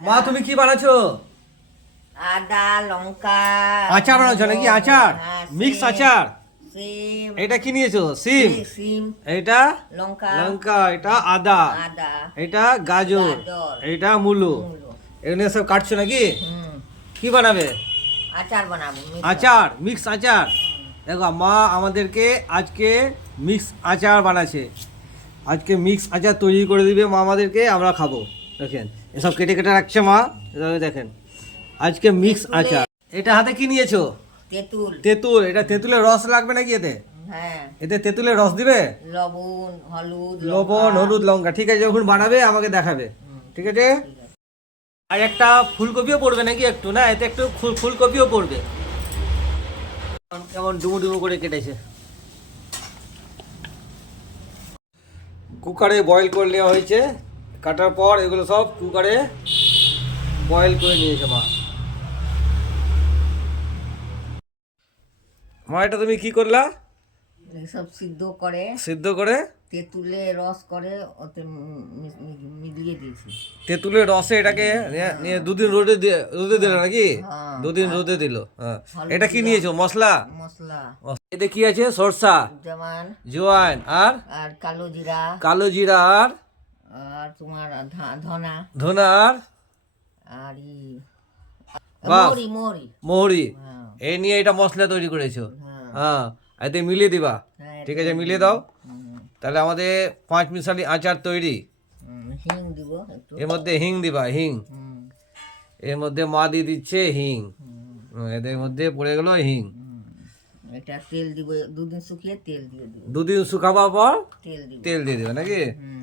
মা তুমি কি বানাচ্ছো? আদা লঙ্কা আচার বানাচ্ছো নাকি? আচার, মিক্স আচার। সিম এটা কি নিয়েছো? সিম। সিম এটা লঙ্কা লঙ্কা, এটা আদা, আদা এটা গাজর, গাজর, এটা মূলো। মূলো। এগুলো সব কাটছো নাকি? হুম কি বানাবে? আচার বানাবো আচার, মিক্স আচার। দেখো মা আমাদেরকে আজকে মিক্স আচার বানাচ্ছে। আজকে মিক্স আচার তৈরি করে দিবে মা আমাদেরকে, আমরা খাবো। দেখেন এসব কেটে কেটে রাখছে মা, এভাবে দেখেন আজকে মিক্স আচার। এটা হাতে কি নিয়েছো? তেঁতুল তেঁতুল। এটা তেঁতুলের রস লাগবে নাকি এতে? হ্যাঁ এতে তেঁতুলের রস দিবে? লবণ হলুদ লবণ, লঙ্কা। হলুদ, লঙ্কা। ঠিক আছে, যখন বানাবে আমাকে দেখাবে। ঠিক আছে। ঠিক আছে। আর একটা ফুলকপিও পড়বে নাকি একটু? না, এতে একটু ফুলকপিও পড়বে। কেমন ডুমু ডুমু করে কেটেছে। কুকারে বয়েল করে নেওয়া হয়েছে। কাটার পর এগুলো সব কুকারে বয়েল করে নিয়েছে মা। মা এটা তুমি কি করলা? এসব সিদ্ধ করে সিদ্ধ করে তেঁতুলে রস করে ওতে মিলিয়ে দিয়েছি। তেঁতুলের রসে এটাকে নিয়ে দুদিন রোদে দিল নাকি? হ্যাঁ। দুদিন রোদে দিল। হ্যাঁ। হলুদ এটা কি দিলাম। নিয়েছো? মশলা। মশলা এতে কি আছে? সরষা, যেমন জোয়ান, আর আর কালো জিরা কালো জিরা, আর আর তোমার ধনা ধনা, আর আর বাহ। মৌরি মৌরি মৌরি। হ্যাঁ এই নিয়ে এটা মশলা তৈরি করেছো। হ্যাঁ হ্যাঁ, এতে মিলিয়ে দিবা। হ্যাঁ, ঠিক আছে, মিলিয়ে দাও। হুম, তাহলে আমাদের 5 মিশালি আচার তৈরি। হিং দিব একটু এর মধ্যে হিং দিবা, হিং। হুম, এর মধ্যে মা দিয়ে দিচ্ছে হিং। হুম, এদের মধ্যে পড়ে গেল হিং। হুম। এটা তেল দিব দুদিন শুকিয়ে তেল দিয়ে দিব দুদিন শুকাবার পর তেল দিব তেল দিয়ে দেবে নাকি? হুম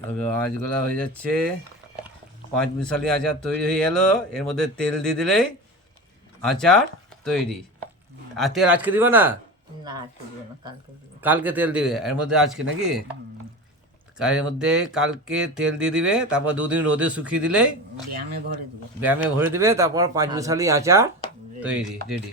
তবে আজগুলা হয়ে যাচ্ছে। 5 মিশালি আচার তৈরি হয়ে গেল। এর মধ্যে তেল দিয়ে দিলেই আচার তৈরি। আর তেল আজকে দিবে না? না আজকে দিব না কালকে দিব কালকে তেল দিবে এর মধ্যে, আজকে নাকি? এর মধ্যে কালকে তেল দিয়ে দিবে, তারপর দুদিন রোদে শুকিয়ে দিলেই ব্যায়ামে ভরে দিব ব্যায়ামে ভরে দিবে, তারপর 5 মিশালি আচার তৈরি, রেডি।